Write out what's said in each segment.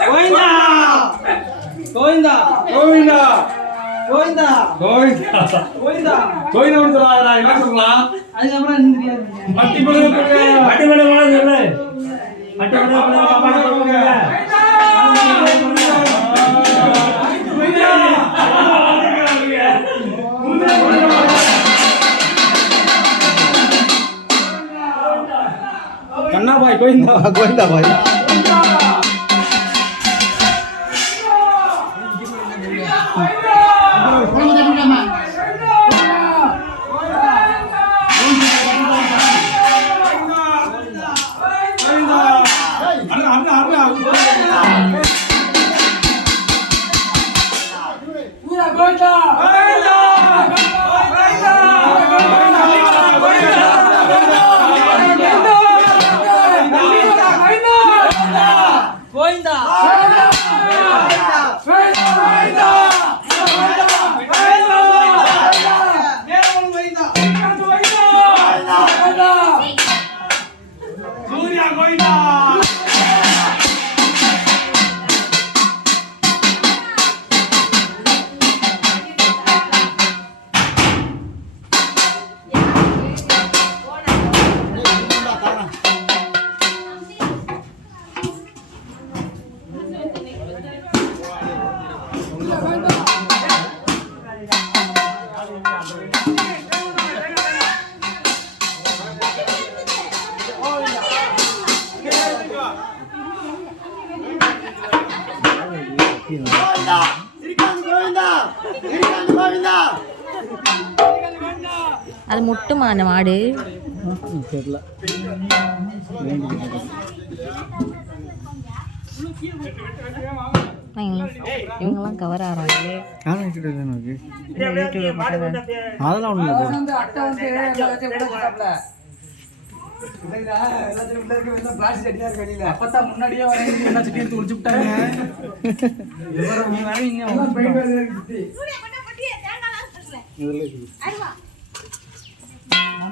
கோவிந்தா கோவிந்தா கோவிந்தா கோவிந்தா கோவிந்தா கோவிந்தா கோவிந்தா சொல்றாரா என்ன சொல்லலாம் அதுக்கப்புறம் என்ன தெரியாது பட்டி படுக்க அடிமடை போல சொல்லு அடிமடை కన్నా బాయ్ గోవిందా గోవిందా బాయ్ அது முட்டுமா அந்த மாடு? தெரியல. இவங்கெல்லாம் கவர் ஆகிறாங்களே யாரும் அதெல்லாம் ஒன்றும். அப்பதான் முன்னாடியே வரேன் எல்லா சட்டியும் எடுத்து ஒளிச்சு விட்டாங்க. நீ வரீங்க,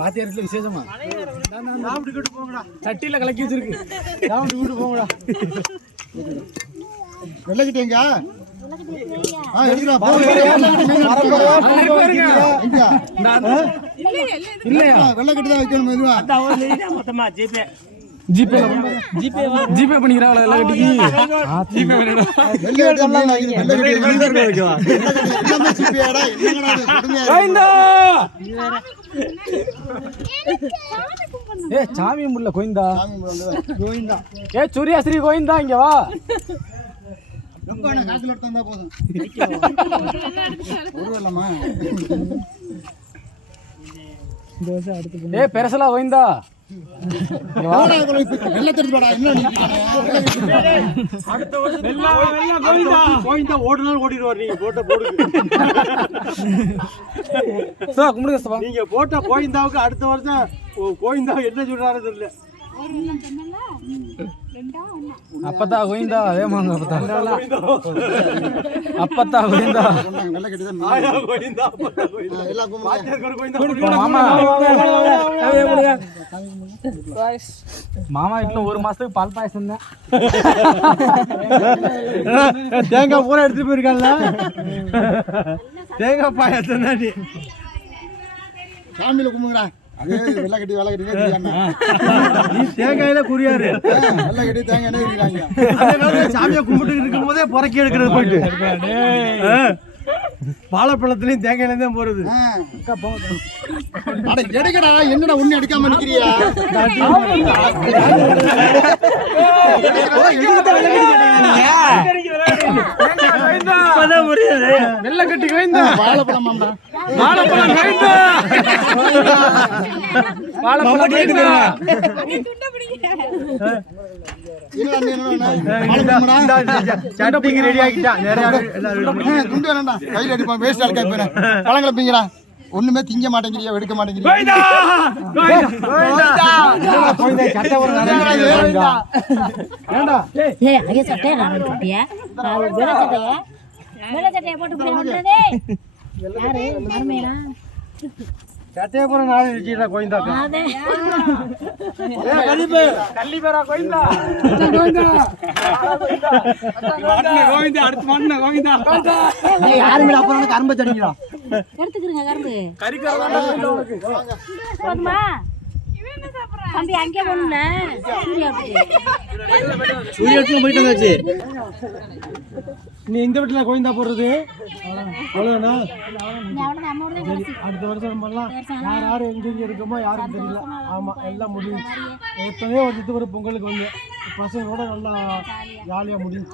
பாத்தியாரத்துல விசேஷமா? சாப்பிட்டுக்கிட்டு போங்கடா சட்டியில கலக்கி வச்சிருக்கு. சாப்பிட்டுக்கிட்டு போங்கடா. வெள்ளக்கிட்டேங்க. வெள்ளக்கட்டு தான் வைக்கணும் மொத்தமா ஜிபே ஜிபே ஜிபே ஜிபே பண்ணிக்கிறாங்களா எல்லாம் கட்டிக்கு ஜிபே ஏ சாமி முல்ல சாமி கும்பிடு வந்து. ஏ சூர்யா ஸ்ரீ கோவிந்தா இங்க வா எடுத்து வந்தா போதும் ஒரு ஏ பெருசலா கோயிந்தா நீங்க போட்ட கோயிந்தாவுக்கு அடுத்த வருஷம் ஓ- கோயிந்தா என்ன சொல்றாரு தெரியல. அப்பத்தா கோவிந்தா அதே மாங்க அப்பத்தா. அப்பத்தா கோயிந்தா. கோயிந்தா. கோயிந்தா. மாமா மாமா வீட்டுல ஒரு மாசத்துக்கு பால் பாயசம் தான். தேங்காய் பூரா எடுத்துட்டு போயிருக்கான்ல? தேங்காய் பாயசம் தான் சாமியில கும்பிடுங்கடா அதே வெள்ளக்கட்டி வெள்ளக்கட்டி தெரியாம நீ தேங்காயில குறியாரு வெள்ளக்கட்டி தேங்காய் எண்ணெய் இருக்கிறாங்க சாமியை கும்பிட்டு இருக்கும் போதே புறக்கி எடுக்கிறது போயிட்டு. வாழைப்பழத்துலயும் தேங்காயில தான் போறது. அட எடுக்கடா என்னடா ஒண்ணு எடுக்காம நிக்கிறியா? எடுக்கடா, வெள்ளை கட்டி வாழைப்பழம். வாழைப்பழம் வாழைப்பழம் ரெடி நிறைய ஏய், துண்டு வேணாம்டா. கையில அடிப்பான். வேஸ்ட் ஆளுக்கா போயிடும் பழங்களை பீங்கடா. ஒண்ணுமே திங்க மாட்டேங்கிறியா எடுக்க ஐயா சட்டையா போற நாள் பேரா கோயந்தா அடுத்து மாட்டின கோவிந்தா. யாருமே அப்புறம் கரும்பு தடிங்களா எடுத்துக்கிறங்க கரும்பு. கறிக்கிறதா போதுமா? தம்பி அங்கே போகணும்ல. சூர்யாவுக்கு போயிட்டு வந்தாச்சு? நீ இந்த வீட்டுல கோயந்தா போடுறது? கடைசி அடுத்த வருஷம் பண்ணலாம் யார் யார் எங்க எங்க இருக்கோமோ யாருக்கும் தெரியல. ஆமா எல்லாம் முடியும் எத்தனையோ ஒரு இது ஒரு பொங்கலுக்கு வந்து. பசங்களோட நல்லா ஜாலியா. முடியும்.